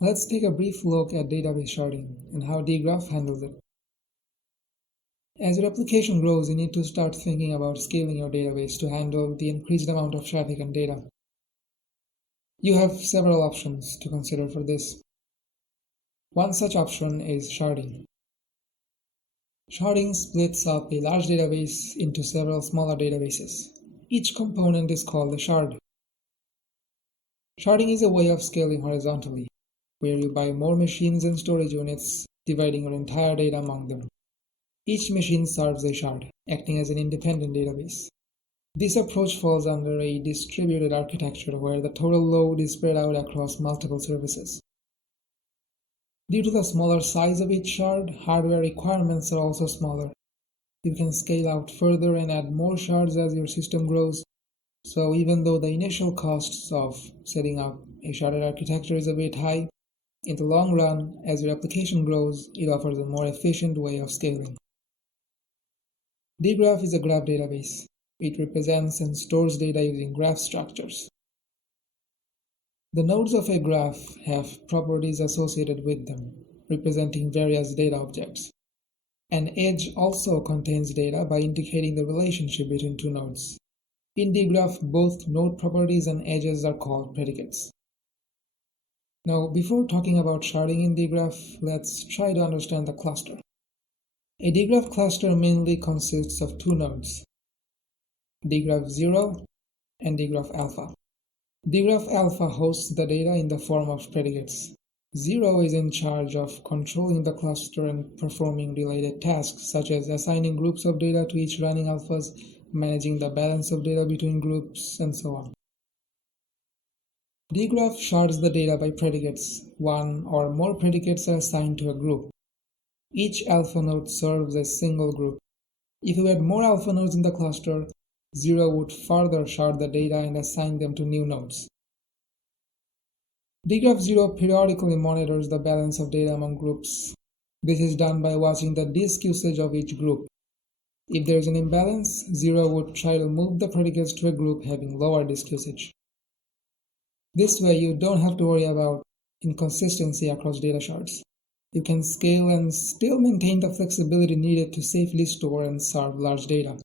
Let's take a brief look at database sharding and how Dgraph handles it. As your application grows, you need to start thinking about scaling your database to handle the increased amount of traffic and data. You have several options to consider for this. One such option is sharding. Sharding splits up a large database into several smaller databases. Each component is called a shard. Sharding is a way of scaling horizontally, where you buy more machines and storage units, dividing your entire data among them. Each machine serves a shard, acting as an independent database. This approach falls under a distributed architecture where the total load is spread out across multiple services. Due to the smaller size of each shard, hardware requirements are also smaller. You can scale out further and add more shards as your system grows. So even though the initial costs of setting up a sharded architecture is a bit high, in the long run, as your application grows, it offers a more efficient way of scaling. Dgraph is a graph database. It represents and stores data using graph structures. The nodes of a graph have properties associated with them, representing various data objects. An edge also contains data by indicating the relationship between two nodes. In Dgraph, both node properties and edges are called predicates. Now, before talking about sharding in Dgraph, let's try to understand the cluster. A Dgraph cluster mainly consists of two nodes, Dgraph 0 and Dgraph alpha. Dgraph alpha hosts the data in the form of predicates. 0 is in charge of controlling the cluster and performing related tasks such as assigning groups of data to each running alphas, managing the balance of data between groups, and so on. Dgraph shards the data by predicates. One or more predicates are assigned to a group. Each alpha node serves a single group. If you had more alpha nodes in the cluster, 0 would further shard the data and assign them to new nodes. Dgraph 0 periodically monitors the balance of data among groups. This is done by watching the disk usage of each group. If there is an imbalance, 0 would try to move the predicates to a group having lower disk usage. This way, you don't have to worry about inconsistency across data shards. You can scale and still maintain the flexibility needed to safely store and serve large data.